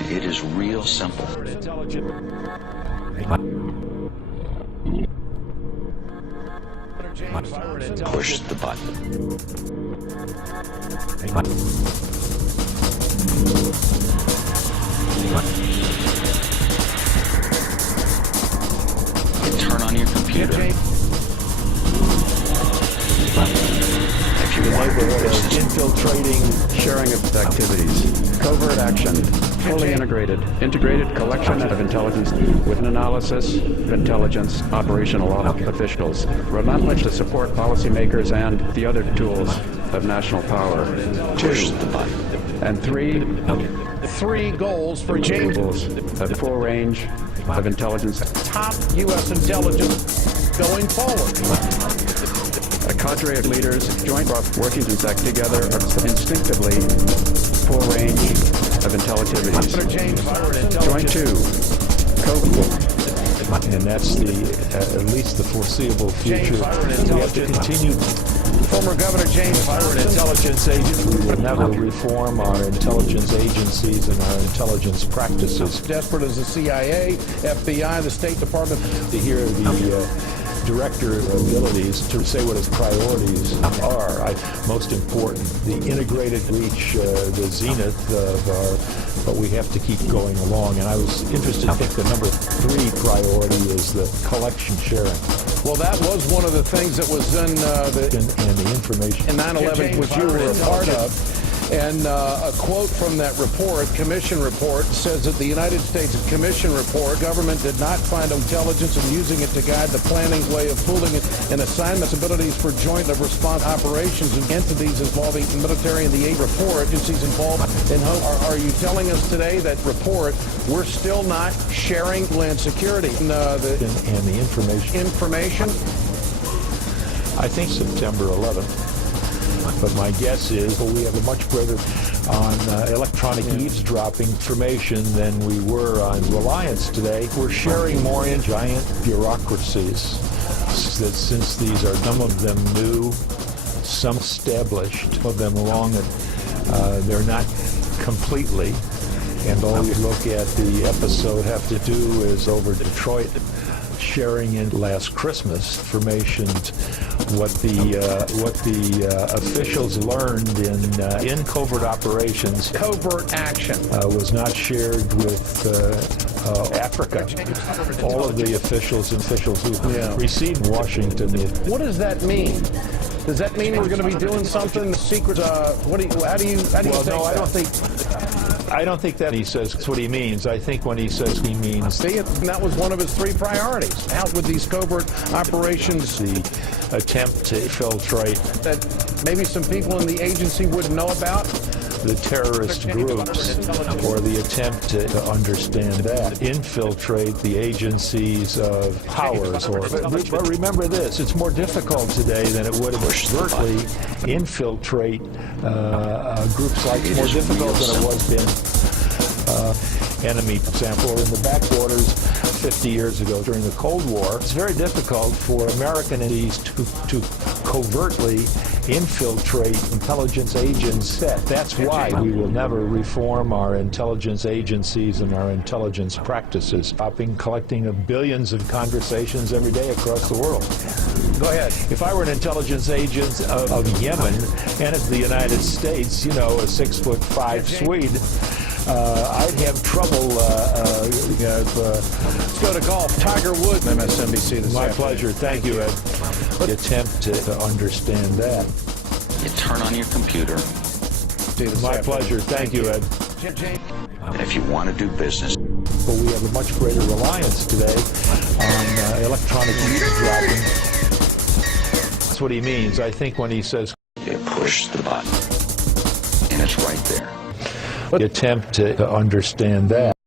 It is real simple. Push the button. You turn on your computer. If you want to do business. Infiltrating, sharing of activities, covert action, fully integrated collection of intelligence with an analysis of intelligence operational officials, relentless to support policymakers and the other tools of national power. Push the button. And three goals for James. A full range of intelligence. Top U.S. intelligence going forward. A cadre of leaders, joint working to act together instinctively, full range of intelligence. Joint 2, and that's at least the foreseeable future. We have to continue. Former Governor James Intelligence agents. We will never reform our intelligence agencies and our intelligence practices. Desperate as the CIA, FBI, the State Department. To hear the director's abilities to say what his priorities are. Most important, the integrated reach, the zenith of our, but we have to keep going along. And I was interested, I think the number 3 priority is the collection sharing. Well, that was one of the things that was in the information. In 9/11, which you were a part of. And a quote from that report, commission report, says that the United States commission report, government did not find intelligence in using it to guide the planning way of pooling it and assignments abilities for joint response operations and entities involving the military and the report agencies involved in home. Are you telling us today that report we're still not sharing land security and the information? I think September 11th. But my guess is we have a much greater on electronic eavesdropping information than we were on Reliance today. We're sharing more in giant bureaucracies. That since these are some of them new, some established, some of them long, they're not completely. And all you look at the episode have to do is over Detroit sharing in last Christmas information. What the officials learned in covert operations, covert action, was not shared with Africa. All of the officials who received Washington. What does that mean? Does that mean we're going to be doing something secret? How do you well, think no, that? I don't think that he says that's what he means. I think when he says he means. See, that was one of his 3 priorities. Out with these covert operations. The attempt to infiltrate. That maybe some people in the agency wouldn't know about. The terrorist groups, or the attempt to understand that, infiltrate the agencies of powers. But remember this, it's more difficult today than it would have overtly infiltrate groups like, it's more difficult than it was then. Enemy, for example, in the backwaters 50 years ago during the Cold War. It's very difficult for American entities to covertly infiltrate intelligence agents. That's why we will never reform our intelligence agencies and our intelligence practices. Collecting of billions of conversations every day across the world. Go ahead. If I were an intelligence agent of Yemen and of the United States, you know, a 6'5" Swede, I'd have trouble. Let's go to golf. Tiger Woods, MSNBC. My pleasure. Thank you, Ed. The attempt to understand that. You turn on your computer. My pleasure. Thank you, Ed. And if you want to do business. But we have a much greater reliance today on electronic eavesdropping. That's what he means. I think when he says. You push the button. And it's right there. The attempt to understand that.